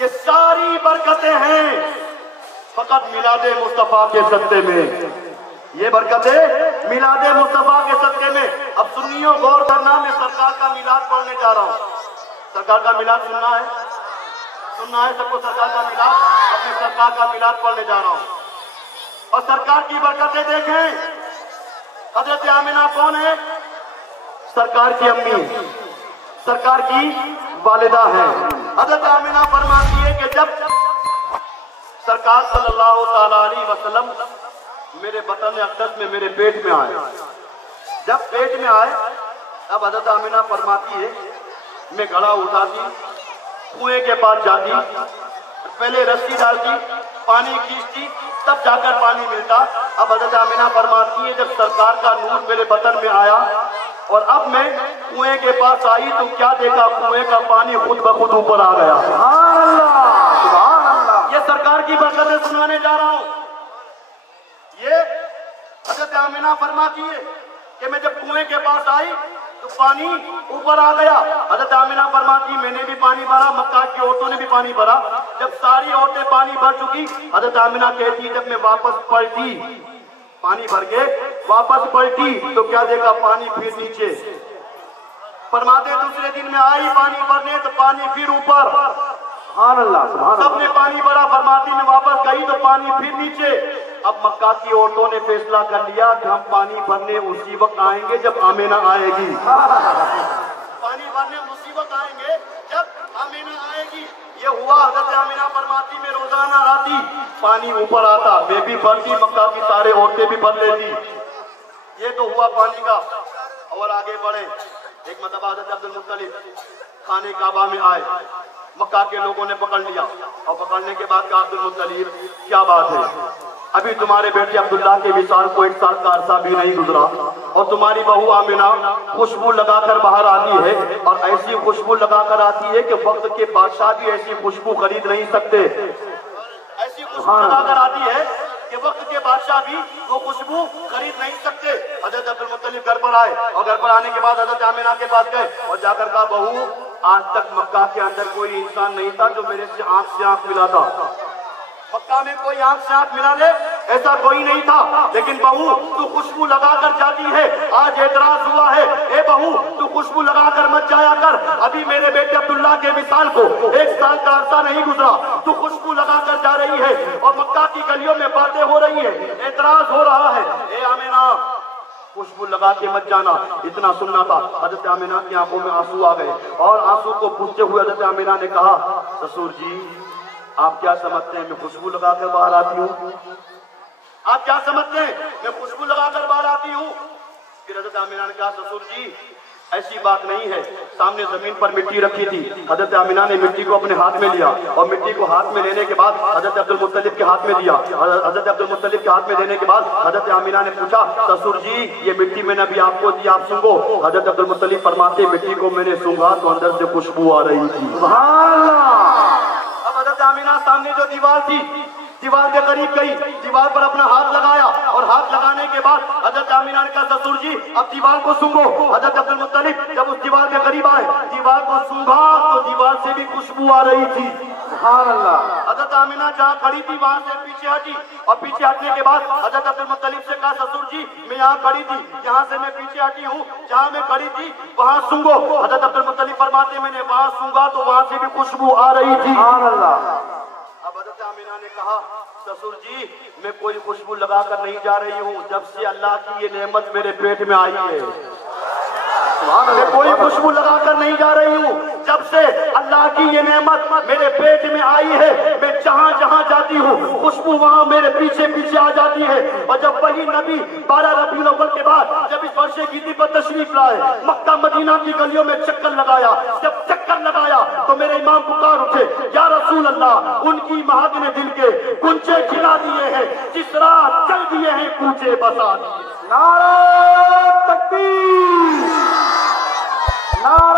یہ ساری برکتیں ہیں فقط میلاد مصطفیٰ کے صدقے میں، یہ برکتیں میلاد مصطفیٰ کے صدقے میں۔ اب سنیوں غور کرنا، میں سرکار کا میلاد پڑھنے جا رہا ہوں۔ سرکار کا میلاد سننا ہے سب کو، سرکار کا میلاد، اپنے سرکار کا میلاد پڑھنے جا رہا ہوں۔ اور سرکار کی برکتیں دیکھیں، حضرت آمنہ کون ہے؟ سرکار کی امی، سرکار کی والدہ ہیں۔ حضرت آمنہ فرماتی ہے کہ جب سرکار صلی اللہ تعالیٰ علیہ وسلم میرے بطن اقدس میں، میرے پیٹ میں آئے، جب پیٹ میں آئے اب حضرت آمنہ فرماتی ہے میں گھڑا اٹھاتی، کنویں کے پاس جاتی، پہلے رسی ڈالتی، پانی کھینچتی، تب جا کر پانی ملتا۔ اب حضرت آمنہ فرماتی ہے جب سرکار کا نور میرے بطن میں آیا اور اب میں کنویں کے پاس آئی تو کیا دیکھا، کنویں کا پانی خود بخود اوپر آ گیا۔ سبحان اللہ، سبحان اللہ۔ یہ سرکار کی برکتیں سنانے جا رہا ہوں۔ یہ حضرت آمنہ فرماتی ہے کہ میں جب کنویں کے پاس آئی تو پانی اوپر آ گیا۔ حضرت آمنہ فرماتی میں نے بھی پانی بھرا، مکہ کی عورتوں نے بھی پانی بھرا۔ جب ساری عورتیں پانی بھر چکی، حضرت آمنہ کہتی جب میں واپس پلٹی، پانی بھر کے واپس پلٹی تو کیا دیکھا، پانی پھر نیچے۔ فرماتے دوسرے دن میں آئی پانی بھرنے تو پانی پھر اوپر۔ سبحان اللہ، سب نے پانی بھرا۔ فرماتی میں واپس گئی تو پانی پھر نیچے۔ اب مکہ کی عورتوں نے فیصلہ کر لیا کہ ہم پانی بھرنے اسی وقت آئیں گے جب آمنہ آئے گی۔ پانی بھرنے اسی وقت آئیں گے جب آمنہ آئے گی۔ یہ ہوا، حضرت آمنہ فرماتی میں روزانہ آتی، پانی اوپر آتا، میں بھی بھرتی، مکہ کی سارے عورتیں بھی بھر لیتی۔ یہ تو ہوا پانی کا۔ اور آگے بڑھے، ایک مرتبہ حضرت عبدالمطلب خانے کعبہ میں آئے، مکہ کے لوگوں نے پکڑ لیا اور پکڑنے کے بعد کہا عبدالمطلب کیا بات ہے، ابھی تمہارے بیٹے عبداللہ کے وصال کو 1 سال کا عرصہ بھی نہیں گزرا اور تمہاری بہو آمنہ خوشبو لگا کر باہر آتی ہے اور ایسی خوشبو لگا کر آتی ہے کہ وقت کے بادشاہ بھی ایسی خوشبو خرید نہیں سکتے، ایسی خوشبو لگا کر آتی ہے کہ وقت کے بادشاہ بھی وہ خوشبو خرید نہیں سکتے۔ حضرت عبدالمطلب گھر پر آئے اور گھر پر آنے کے بعد حضرت آمنہ کے پاس گئے اور جا کر کہا بہو آج تک مکہ کے اندر کوئی انسان نہیں تھا جو میرے سے آنکھ سے آنکھ ملا تھا، مکہ میں کوئی آنکھ سے آنکھ ملا لے ایسا کوئی نہیں تھا، لیکن بہو تو خوشبو لگا کر جاتی ہے، آج اعتراض ہوا ہے، اے بہو تو خوشبو لگا کر مت جایا کر، ابھی میرے بیٹے عبداللہ کے وصال کو 1 سال کا عرصہ نہیں گزرا، تو خوشبو لگا کر جا رہی ہے اور مکہ کی گلیوں میں باتیں ہو رہی ہیں، اعتراض ہو رہا ہے، اے آمنہ خوشبو لگا کے مت جانا۔ اتنا سننا تھا، حضرت آمنہ کی آنکھوں میں آنسو آ گئے اور آنسو کو پوچھتے ہوئے حضرت آمنہ نے کہا سسور جی آپ کیا سمجھتے ہیں میں خوشبو لگا کر باہر آتی ہوں؟ آپ کیا سمجھتے ہیں میں خوشبو لگا کر باہر آتی ہوں؟ پھر حضرت آمنہ نے کہا سسور جی ایسی بات نہیں ہے، سامنے زمین پر مٹی رکھی تھی، حضرت آمنہ نے مٹی کو اپنے ہاتھ میں لیا اور مٹی کو ہاتھ میں لینے کے بعد حضرت عبدالمطلب کے ہاتھ میں دیا، حضرت عبدالمطلب کے ہاتھ میں دینے کے بعد حضرت آمنہ نے پوچھا سسور جی یہ مٹی میں نے ابھی آپ کو دی، آپ سونگو۔ حضرت عبدالمطلب فرماتے مٹی کو میں نے سونگا تو اندر سے خوشبو آ رہی تھی۔ سبحان اللہ۔ اب حضرت آمنہ سامنے جو دیوار تھی، دیوار کے قریب گئی، دیوار پر اپنا ہاتھ لگایا اور ہاتھ لگانے کے بعد حضرت آمنہ نے کہا سسور جی اب دیوار کو سونگو۔ حضرت عبدالمطلب جب اس دیوار کے قریب آئے، دیوار کو سونگا تو دیوار سے بھی خوشبو آ رہی تھی۔ سبحان اللہ۔ حضرت آمنہ جہاں کھڑی تھی وہاں سے پیچھے ہٹی اور پیچھے ہٹنے کے بعد حضرت عبدالمطلب سے کہا سسور جی میں یہاں کھڑی تھی، یہاں سے میں پیچھے ہٹی ہوں، جہاں میں کھڑی تھی وہاں سونگو۔ حضرت عبدالمطلب فرماتے میں نے وہاں سونگا تو وہاں سے بھی خوشبو آ رہی تھی۔ سبحان اللہ۔ اب حضرت آمنہ نے کہا سسور جی میں کوئی خوشبو لگا کر نہیں جا رہی ہوں، جب سے اللہ کی یہ نعمت میرے پیٹ میں آئی ہے میں کوئی خوشبو لگا کر نہیں جا رہی ہوں، جب سے اللہ کی یہ نعمت میرے پیٹ میں آئی ہے میں جہاں جہاں جاتی ہوں خوشبو وہاں میرے پیچھے پیچھے آ جاتی ہے۔ اور جب وہی نبی 12 ربیع الاول کے بعد جب اس ورشے کی پر تشریف لائے، مکہ مدینہ کی گلیوں میں چکر لگایا، جب چکر لگایا تو میرے امام پکار اٹھے یا رسول اللہ ان کی مہاجن دل کے کنچے کھلا دیے ہیں، جس راہ چل دیے ہیں کوچے بسا دیے۔ نعرہ تکبیر، نعرہ